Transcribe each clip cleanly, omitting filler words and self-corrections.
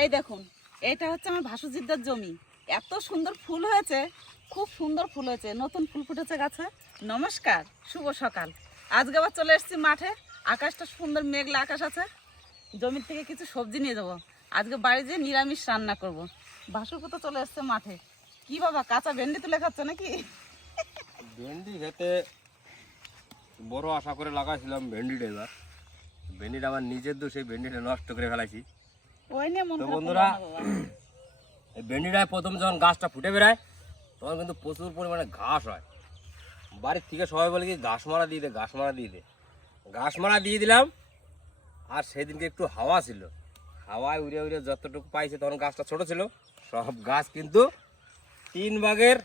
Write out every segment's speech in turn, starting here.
এই দেখুন, এইটা হচ্ছে আমার ভাসুজিদ্দার জমি। এত সুন্দর ফুল হয়েছে, খুব সুন্দর ফুল হয়েছে, নতুন ফুল ফুটেছে গাছে। নমস্কার, শুভ সকাল। আজকে আবার চলে এসেছি মাঠে। আকাশটা সুন্দর, মেঘলা আকাশ আছে। জমির থেকে কিছু সবজি নিয়ে যাবো। আজকে বাড়ি যেয়ে নিরামিষ রান্না করব। ভাসুর তো চলে এসছে মাঠে। কি বাবা, কাঁচা ভেন্ডি তুলে খাচ্ছ নাকি? ভেন্ডি খেতে বড় আশা করে লাগাইছিলাম ভেন্ডিটা, এবার ভেন্ডিটা আমার নিজের দোষে ভেন্ডিটা নষ্ট করে ফেলাইছি। ওই নিয়ে মন তো খারাপ বন্ধুরা, করো না বাবা। এই ভেন্ডিটায় প্রথম যখন গাছটা ফুটে বেড়ায় তখন কিন্তু প্রচুর পরিমাণে ঘাস হয়। বাড়ির থেকে সবাই বলে কি ঘাস মারা দিয়ে দে, ঘাস মারা দিয়ে দে। ঘাস মারা দিয়ে দিলাম। আর সেদিনকে একটু হাওয়া ছিল, হাওয়ায় উড়ে উড়ে যতটুকু পাইছে, তখন গাছটা ছোট ছিল, সব গাছ কিন্তু 3 ভাগের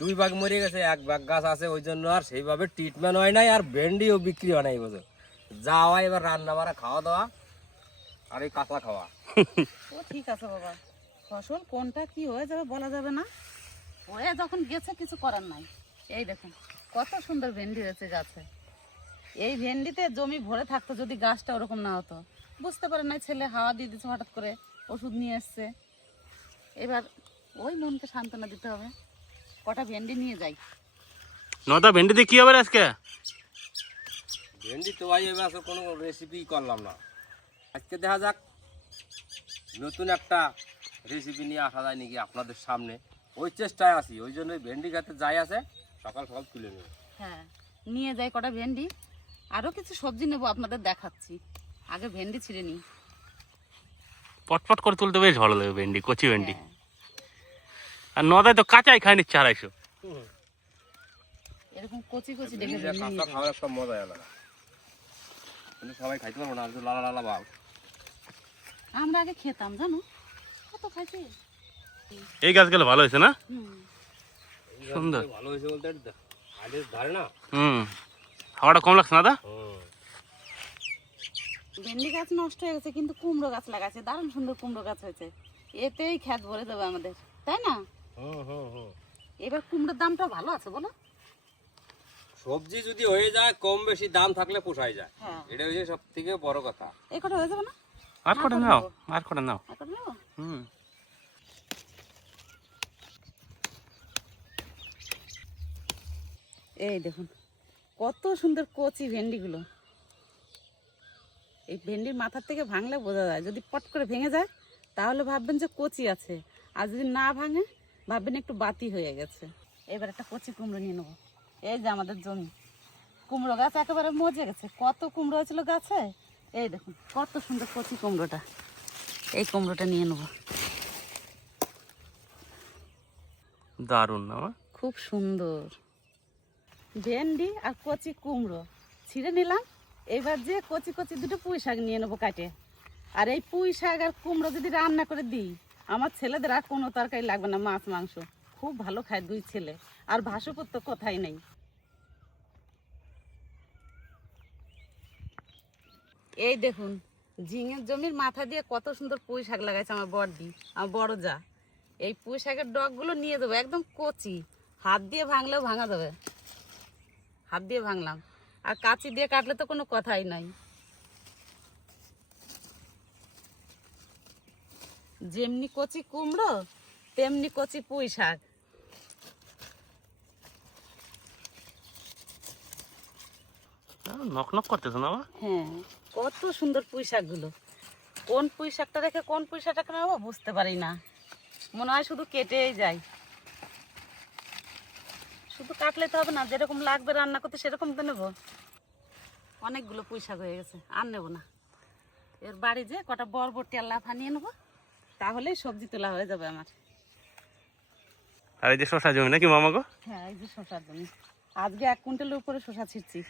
2 ভাগ মরে গেছে, 1 ভাগ গাছ আছে। ওই জন্য আর সেইভাবে ট্রিটমেন্ট হয় নাই, আর ভেন্ডিও বিক্রি হয় নাই বছর। যা হয় এবার রান্না বাড়া, খাওয়া দাওয়া আর এই কাঁচা খাওয়া। ও ঠিক আছে বাবা, ফসল কোনটা কি হয়ে যাবে বলা যাবে না। হয়ে যখন গেছে কিছু করার নাই। এই দেখুন কত সুন্দর ভেন্ডি হয়েছে গাছে। এই ভেন্ডিতে জমি ভরে থাকতো যদি গাছটা ওরকম না হতো। বুঝতে পারে না, ছেলে হাওয়া দিয়ে দিচ্ছে হঠাৎ করে, ওষুধ নিয়ে এসছে। এবার ওই মনকে সান্ত্বনা দিতে হবে। কটা ভেন্ডি নিয়ে যাই। নদা ভেন্ডি দিয়ে কি হবে আজকে? ভেন্ডি তো ভাই এবার কোনো রেসিপি করলাম না। আজকে দেখা যাক নতুন একটা রেসিপি নিয়ে আসা যায় নাকি আপনাদের সামনে, ওই চেষ্টায় আছি। ওই জন্য ভেন্ডি খেতে যাই আছে, সকাল সকাল তুলে নেব। হ্যাঁ, নিয়ে যাই কটা ভেন্ডি। আরও কিছু সবজি নেবো, আপনাদের দেখাচ্ছি। আগে ভেন্ডি ছিঁড়ে নিই। পটপট করে তুলতে বেশ ভালো লাগে ভেন্ডি, কচি ভেন্ডি। হ্যাঁ, আর নদায় তো কাঁচাই খাই নিচ্ছে 250। এরকম কচি কচি দেখে ভেন্ডি ভেন্ডি কাঁচা নিয়ে যাই। খাওয়ার একটা মজাই আলাদা, কিন্তু সবাই খাইতে পারবো না, আর লালা লালা ভাব। আমরা আগে খেতাম, জানো কত খাইছি। এই গাছগুলো ভালো হয়েছে না? হুম, সুন্দর। ভালো হয়েছে বলতে আইলের ধারে না। হাওয়াটা কম লাগছে না দা? ভেন্ডি গাছ নষ্ট হয়ে গেছে, কিন্তু কুমড়ো গাছ লাগাচ্ছে, দারুণ সুন্দর কুমড়ো গাছ হয়েছে। এতেই খেত ভরে যাবে আমাদের, তাই না? এবার কুমড়োর দামটা ভালো আছে বলো। সবজি যদি হয়ে যায়, কম বেশি দাম থাকলে পোষায় যায়। হ্যাঁ, এটা হচ্ছে সব থেকে বড় কথা। এই কটা হয়ে যাবে না? আর কটা নাও, আর কটা নাও। আর কটা নেবো? এই দেখুন কত সুন্দর কচি ভেন্ডিগুলো। এই ভেন্ডির মাথার থেকে ভাঙলে বোঝা যায়। যদি পট করে ভেঙে যায় তাহলে ভাববেন যে কচি আছে, আর যদি না ভাঙে ভাববেন একটু বাতি হয়ে গেছে। এবার একটা কচি কুমড়ো নিয়ে নেবো। এই যে আমাদের জমি, কুমড়ো গাছ একেবারে মজে গেছে। কত কুমড়ো হয়েছিল গাছে। এই দেখুন কত সুন্দর কচি কুমড়োটা। এই কুমড়োটা নিয়ে নেবো। দারুণ না? খুব সুন্দর ভেন্ডি আর কচি কুমড়ো ছিঁড়ে নিলাম। এবার যে কচি কচি দুটো পুঁই শাক নিয়ে নেবো কাটে। আর এই পুঁই শাক আর কুমড়ো যদি রান্না করে দিই, আমার ছেলেদের আর কোনো তরকারি লাগবে না, মাছ মাংস খুব ভালো খায় 2 ছেলে। আর ভাসুপুর তো কথাই নেই। এই দেখুন ঝিঙের জমির মাথা দিয়ে কত সুন্দর পুঁই শাক লাগাইছে আমার বড়দি, আমার বড় যা। এই পুঁই শাকের ডগগুলো নিয়ে যাবো, একদম কচি, হাত দিয়ে ভাঙলেও ভাঙা যাবে। হাত দিয়ে ভাঙলাম, আর কাঁচি দিয়ে কাটলে তো কোনো কথাই নাই। যেমনি কচি কুমড়ো তেমনি কচি পুঁই শাক। নক নক করতেছে না? হ্যাঁ, কত সুন্দর পুঁই শাকগুলো। কোন পুঁই শাকটা রেখে কোন পুঁই শাকটা নেবো বুঝতে পারি না। মনে হয় শুধু কেটেই যাই। শুধু কাটলে তো হবে না, যেরকম লাগবে রান্না করতে সেরকম তো নেবো। অনেকগুলো পুঁই শাক হয়ে গেছে, আর নেবো না। এর বাড়ি যে কটা বরবটি আর লাফা নিয়ে নেবো, তাহলেই সবজি তোলা হয়ে যাবে আমার। আর এই যে শশা জমি নাকি মামা গো? হ্যাঁ, এই যে শশার জমি। আজকে 1 কুইন্টালের উপরে শশা ছিঁড়ছি।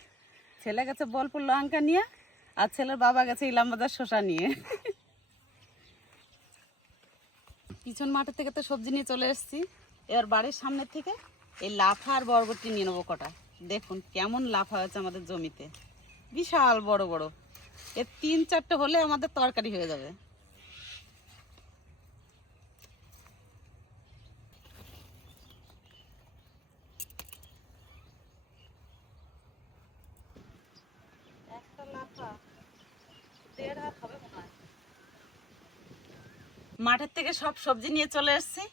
ছেলে গেছে বোলপুর লঙ্কা নিয়ে, আর ছেলের বাবা গেছে ইলামবাজার শশা নিয়ে। পিছন মাঠের থেকে তো সবজি নিয়ে চলে এসেছি। এবার বাড়ির সামনের থেকে এই লাফা আর বরবটি নিয়ে নেবো কটা। দেখুন কেমন লাফা হয়েছে আমাদের জমিতে, বিশাল বড় বড়। এর 3-4টে হলে আমাদের তরকারি হয়ে যাবে। একটা লাফা 1.5 হাত হবে মনে হয়। মাঠের থেকে সব সবজি নিয়ে চলে এসেছি,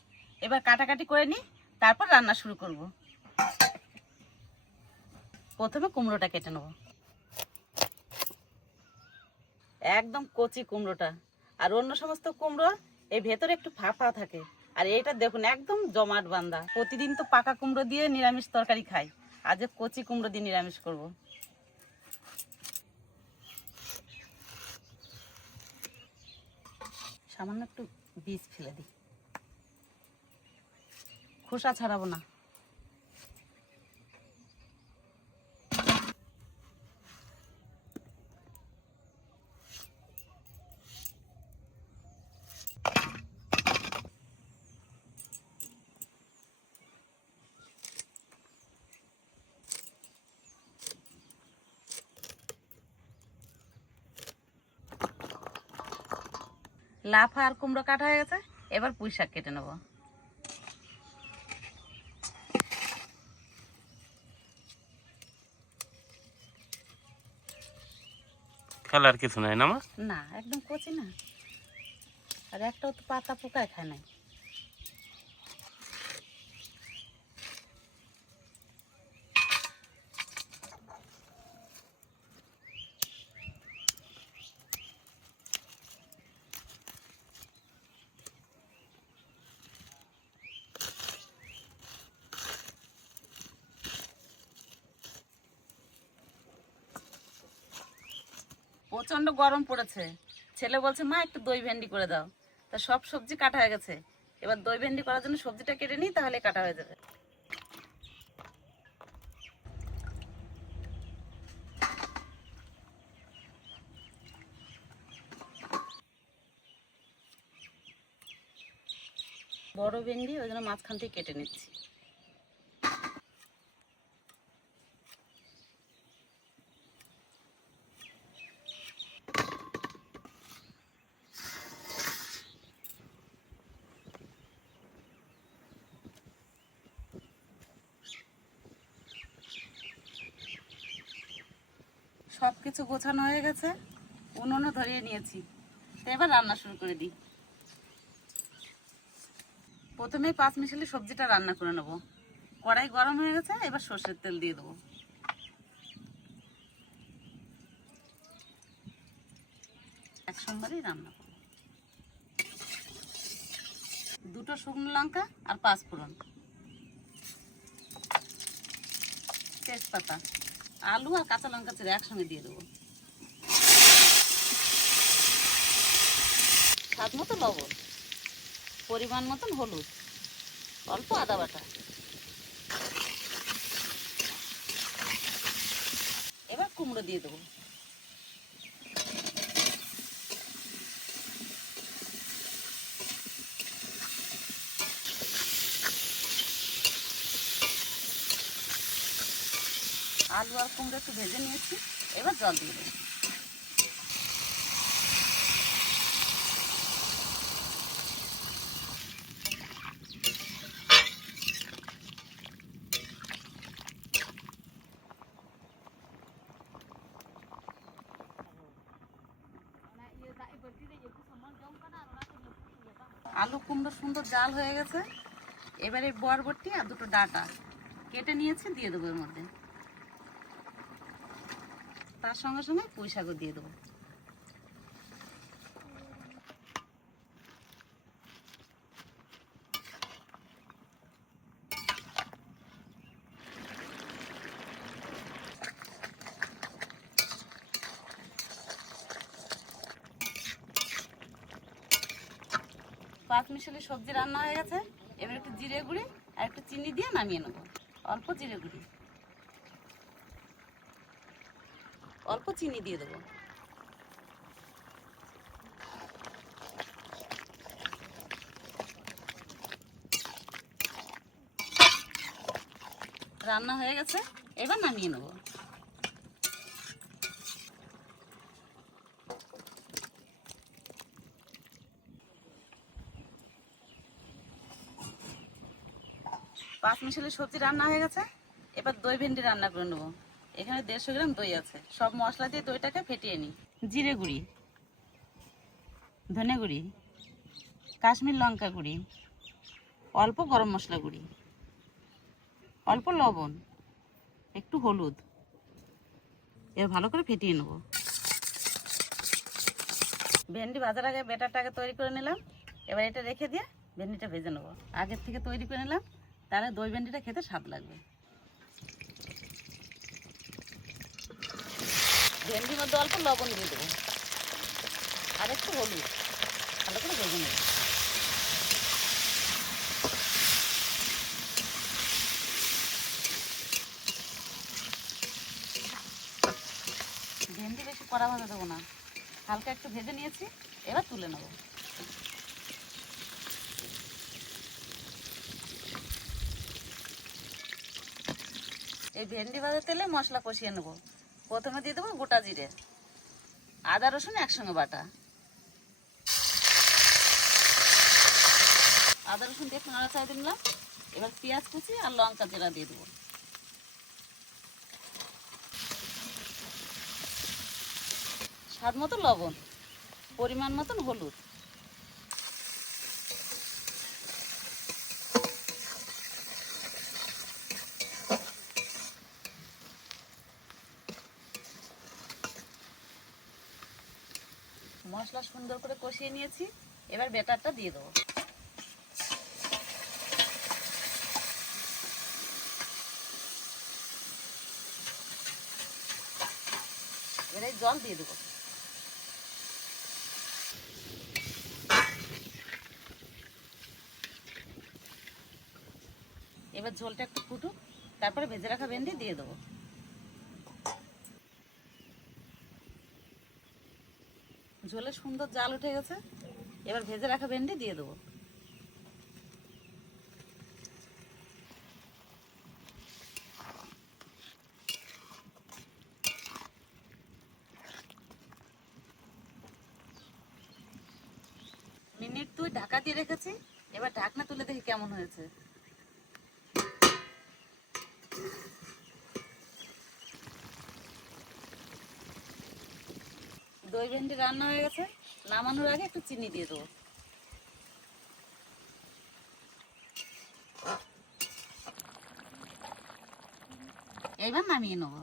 এবার কাটাকাটি করে নিই, তারপর রান্না শুরু করব। প্রথমে কুমড়োটা কেটে নেব, একদম কচি কুমড়োটা। আর অন্য সমস্ত কুমড়ো এই ভেতরে একটু ফাঁপা থাকে, আর এইটা দেখুন একদম জমাট বাঁধা। প্রতিদিন তো পাকা কুমড়ো দিয়ে নিরামিষ তরকারি খাই, আজ কচি কুমড়ো দিয়ে নিরামিষ করব। সামান্য একটু বীজ ফেলে দিই, খোসা ছাড়াবো না। লাফা আর কুমড়ো কাটা হয়ে গেছে, এবার পুঁই শাক কেটে নেব। খেলার কিছু নাই না মা? না, একদম কচি না, আর একটাও তো পাতা পোকায় খায় নাই। প্রচন্ড গরম পড়েছে, ছেলে বলছে মা একটু দই ভেন্ডি করে দাও। তা সব সবজি কাটা হয়ে গেছে, এবার দই ভেন্ডি করার জন্য সবজিটা কেটে নিই, তাহলে কাটা হয়ে যাবে। বড় ভেন্ডি, ওই জন্য মাঝখান থেকে কেটে নিচ্ছি। সব কিছু গোছানো হয়ে গেছে, উনুনও ধরিয়ে নিয়েছি, তো এবার রান্না শুরু করে দিই। প্রথমে 5 মিশালি সবজিটা রান্না করে নেব। কড়াই গরম হয়ে গেছে, এবার সর্ষের তেল দিয়ে দেবো। একসঙ্গেই রান্না করব। 2টো শুকনো লঙ্কা আর 5 ফোড়ন, তেজপাতা, আলু আর কাঁচা লঙ্কা চিড়ে একসঙ্গে দিয়ে দেবো। স্বাদ মতো লবণ, পরিমাণ মতন হলুদ, অল্প আদা বাটা। এবার কুমড়ো দিয়ে দেবো। আলু আর কুমড়ো একটু ভেজে নিয়েছি, এবার জল দিয়ে দেবো। আলু কুমড়ো সুন্দর জাল হয়ে গেছে, এবারে বরবটি আর 2টো ডাঁটা কেটে নিয়েছি দিয়ে দেবো এর মধ্যে। তার সঙ্গে সঙ্গে পুঁই শাকও দিয়ে দেবো। পাঁচ মিশালি সবজি রান্না হয়ে গেছে, এবার একটু জিরে গুঁড়ি আর একটু চিনি দিয়ে নামিয়ে নেবো। অল্প জিরে গুঁড়ি, অল্প চিনি দিয়ে দেবো। রান্না হয়ে গেছে, এবার নামিয়ে নেব। পাঁচ মিশালি সবজি রান্না হয়ে গেছে, এবার দই ভেন্ডি রান্না করে নেবো। এখানে 150 গ্রাম দই আছে, সব মশলা দিয়ে দইটাকে ফেটিয়ে নিই। জিরে গুঁড়ি, ধনে গুঁড়ি, কাশ্মীর লঙ্কা গুঁড়ি, অল্প গরম মশলা গুঁড়ি, অল্প লবণ, একটু হলুদ। এবার ভালো করে ফেটিয়ে নেব। ভেন্ডি ভাজার আগে ব্যাটারটাকে তৈরি করে নিলাম। এবার এটা রেখে দিয়ে ভেন্ডিটা ভেজে নেব। আগের থেকে তৈরি করে নিলাম, তাহলে দই ভেন্ডিটা খেতে স্বাদ লাগবে। ভেন্ডির মধ্যে অল্প লবণ দিয়ে দেবো আর একটু হলুদ, ভালো করে ভেজে নেব। ভেন্ডি বেশি কড়া ভাজা দেবো না, হালকা একটু ভেজে নিয়েছি, এবার তুলে নেব। এই ভেন্ডি ভাজার তেলে মশলা কষিয়ে নেব। প্রথমে দিয়ে দেবো গোটা জিরে, আদা রসুন একসঙ্গে বাটা। আদা রসুন দিয়ে একটু নাড়াচাড়া দিয়ে নিলাম। এবার পেঁয়াজ কুচি আর লঙ্কা জিরা দিয়ে দেবো। স্বাদ মতো লবণ, পরিমাণ মতন হলুদ। মশলা সুন্দর করে কষিয়ে নিয়েছি, এবার ব্যাটারটা দিয়ে দেবো। এবার এই জল দিয়ে দেবো। এবার ঝোলটা একটু ফুটুক, তারপরে ভেজে রাখা ভেন্ডি দিয়ে দেবো। ঝোলে সুন্দর জাল উঠে গেছে, এবার ভেজে রাখা ভেন্ডি দিয়ে দেবো। মিনিট 2 ঢাকা দিয়ে রেখেছি, এবার ঢাকনা তুলে দেখি কেমন হয়েছে। দই ভেন্ডি রান্না হয়ে গেছে, নামানোর আগে একটু চিনি দিয়ে দেবো। এইবার নামিয়ে নেব।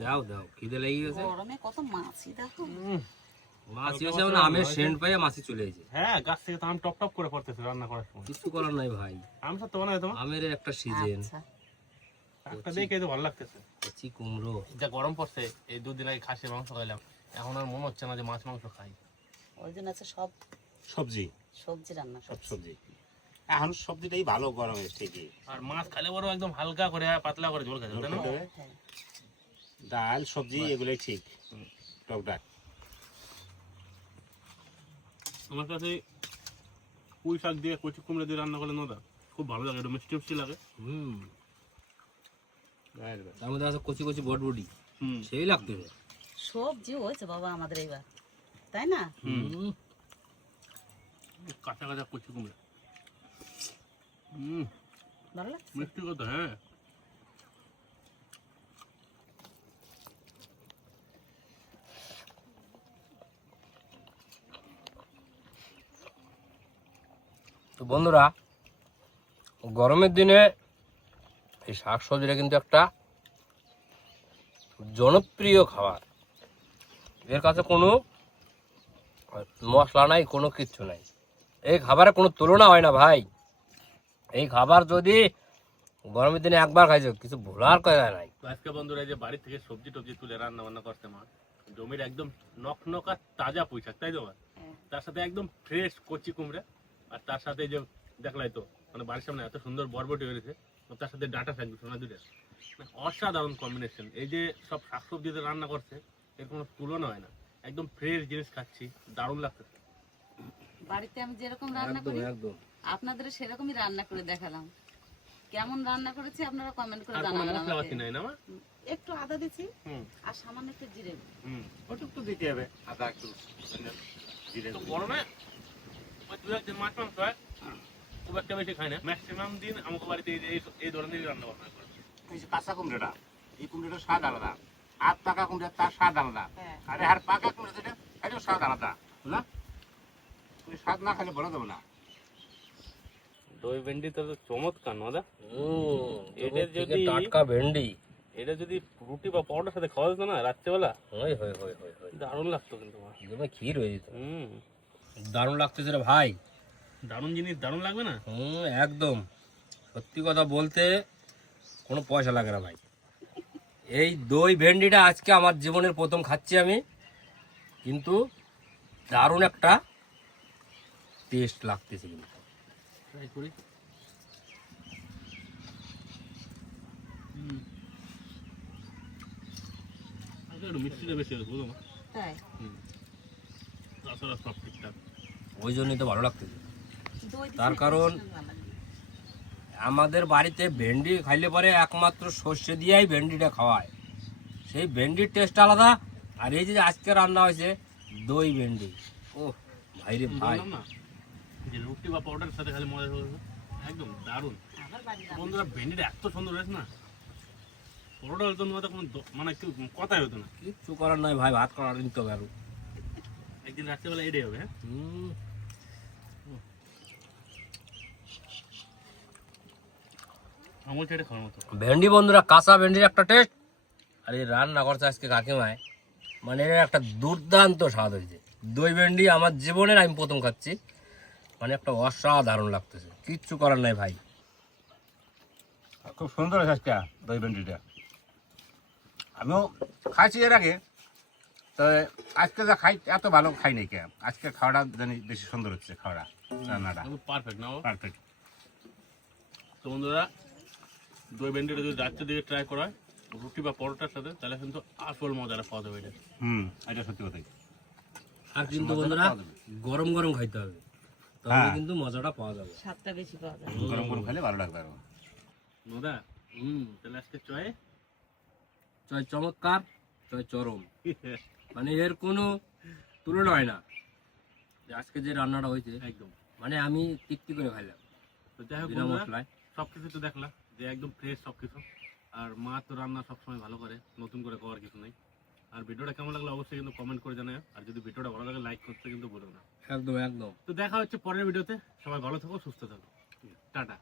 দাও দাও, খিদে লেগে গেছে। গরমে কত মাছি দেখো। মাছি এসে মানে আমের সেন্ট পাইয়া মাছি চলে এসেছে। হ্যাঁ, গাছ থেকে তো আম টপ টপ করে পড়তেছে রান্না করার সময়। কিছু করার নাই ভাই, আম সব তো বানায় তোমার আমের একটা সিজন। আচ্ছা, একটা দেখে তো ভালো লাগতেছে। কচি কুমড়ো। যা গরম পড়ছে, এই 2 দিন আগে খাসির মাংস খাইলাম, এখন আর মনে হচ্ছে না যে মাছ মাংস খাই। ওই জন্য আছে সব সবজি সবজি রান্না সব করছি। সবজি এখন সবজিটাই ভালো গরমে ঠিকই। আর মাছ খালে বড় একদম হালকা করে পাতলা করে ঝোল খাইতে তাই না? হ্যাঁ। ডাল সবজি এগুলোই ঠিক টক ডাক। আমার কাছে পুঁই শাক দিয়ে কচি কুমড়া দিয়ে রান্না করলে নদা খুব ভালো লাগে, একটু মিষ্টি মিষ্টি লাগে। তার মধ্যে আছে কচি কচি বটবটি, সেই লাগতেছে। সবজি হয়েছে বাবা আমাদের এইবার, তাই না? কাঁচা কাঁচা কচি কুমড়া, ভালো লাগছে। মিষ্টি কথা। হ্যাঁ, তো বন্ধুরা, গরমের দিনে এই শাকসবজিটা কিন্তু একটা জনপ্রিয় খাবার। এর কাছে কোনো মশলা নাই, কোনো কিচ্ছু নাই। এই খাবারের কোনো তুলনা হয় না ভাই। এই খাবার যদি গরমের দিনে একবার খাইছো, কিছু ভোলার কথা নাই। আজকে বন্ধুরা এই যে বাড়ি থেকে সবজি টবজি তুলে রান্না বান্না করতে মা, জমির একদম নকনকা তাজা পুঁই শাক, তাই তো মা? হ্যাঁ। তার সাথে একদম ফ্রেশ কচি কুমড়া, আর তার সাথে এই যে দেখলাই তো মানে বাড়ির সামনে এত সুন্দর বরবটি হয়েছে, তার সাথে ডাটা শাক, সোনা দুটো, অসাধারণ কম্বিনেশন। এই যে সব শাকসবজিতে রান্না করছে, এর কোনো তুলনা হয় না। একদম ফ্রেশ জিনিস খাচ্ছি, দারুণ লাগতেছে। বাড়িতে আমি যেরকম রান্না করি একদম আপনাদের সেরকমই রান্না করে দেখালাম। কেমন রান্না করেছি আপনারা কমেন্ট করে আর কোনো জানাবেন মশলা আমাকে। পাতি নাই না মা? একটু আদা দিছি হুম আর সামান্য একটু জিরে। হুম। ওটা তো দিতে হবে আদা একটু জিরে তো গুঁড়ো। গরমে ওই 2-1 দিন মাছ মাংস হয়, খুব একটা বেশি খাই না, ম্যাক্সিমাম দিন আমাকে বাড়িতে এই ধরনের রান্না বান্না করে। এই যে কাঁচা কুমড়োটা, এই কুমড়োটার স্বাদ আলাদা, আর পাকা কুমড়া তার স্বাদ আলাদা, হ্যাঁ আর পাকা কুমড়া যেটা এটার স্বাদ আলাদা, বুঝলা? তুমি স্বাদ না খেলে বলা যাবে না। দই ভেন্ডি তো চমৎকার নদা। এটা এটা যদি যদি- টাটকা ভেন্ডি, এটা যদি রুটি বা পরোটার সাথে খাওয়া যেত না রাত্রেবেলা, হয় হয় হয় হয় হয়, দারুণ লাগতো কিন্তু আমার। একদম ক্ষীর হয়ে যেত। হুম, দারুণ লাগতেছে রে ভাই। দারুণ জিনিস, দারুণ লাগবে না? একদম সত্যি কথা বলতে কোনো পয়সা লাগে না ভাই। এই দই ভেন্ডিটা আজকে আমার জীবনের প্রথম খাচ্ছি আমি, কিন্তু দারুণ একটা টেস্ট লাগতেছে কিন্তু। ট্রাই করি। আচ্ছা, একটু মিষ্টিটা বেশি আছে বুঝো না, তাই তাছাড়া সব ঠিকঠাক। ওই জন্যই তো ভালো লাগতেছে। দই দিছি তার না, কারণ ভালো লাগে। আমাদের বাড়িতে ভেন্ডি খাইলে পরে একমাত্র সর্ষে দিয়েই ভেন্ডিটা খাওয়ায়, সেই ভেন্ডির টেস্ট আলাদা। আর এই যে আজকে রান্না হয়েছে দই ভেন্ডি, ও ভাই রে ভাই। বললাম না যে রুটি বা পাউডারের সাথে খালি মজা হবে, একদম দারুণ। আমার বাড়ির রান্না। বন্ধুরা ভেন্ডিটা এত সুন্দর হয়েছে না, পরোটা হতো না, কোনো মানে কেউ কথাই হতো না। কিচ্ছু করার নয় ভাই, ভাত করার নিতে হবে আরো। একদিন রাত্রেবেলা এটাই হবে। হ্যাঁ, হুম, আমল চেটে খাওয়ার মতো। ভেন্ডি বন্ধুরা, কাঁচা ভেন্ডির একটা টেস্ট, আর এই রান্না করছে আজকে কাকিমায়, মানে এর একটা দুর্দান্ত স্বাদ হয়েছে। দই ভেন্ডি আমার জীবনের আমি প্রথম খাচ্ছি, মানে একটা অসাধারণ লাগতেছে, কিচ্ছু করার নাই ভাই। খুব সুন্দর আছে আজকে দই ভেন্ডিটা। আমিও খাইছি এর আগে, তবে আজকে যা খাই এত ভালো খাই নাই কে। আজকে খাওয়াটা জানি বেশি সুন্দর হচ্ছে, খাওয়াটা রান্নাটা পারফেক্ট না? পারফেক্ট। তো বন্ধুরা, দই ভেন্ডিটা যদি রাত্রের দিকে ট্রাই করা হয় রুটি বা পরোটার সাথে, তাহলে কিন্তু আসল মজাটা পাওয়া যাবে এটা। এটা সত্যি কথাই। আর কিন্তু বন্ধুরা গরম গরম খাইতে হবে, তাহলে কিন্তু মজাটা পাওয়া যাবে। স্বাদটা বেশি পাওয়া যায়। গরম গরম খেলে ভালো লাগবে আরো। নদা, তাহলে আজকে চয়ে চয় চমৎকার, চয় চরম, মানে এর কোনো তুলনা হয় না। যে আজকে যে রান্নাটা হয়েছে একদম। মানে আমি তৃপ্তি করে খাইলাম, তো যাই হোক বিনা বন্ধুরা, মশলায়। সবকিছু তো দেখলাম যে একদম ফ্রেশ সবকিছু। আর মা তো রান্না সবসময় ভালো করে, নতুন করে খাওয়ার কিছু নেই। আর ভিডিওটা কেমন লাগলো অবশ্যই কিন্তু কমেন্ট করে জানাও। আর যদি ভিডিওটা ভালো লাগে লাইক করতে কিন্তু ভুলো না। একদম একদম। তো দেখা হচ্ছে পরের ভিডিওতে। সবাই ভালো থাকো, সুস্থ থাকো, টাটা।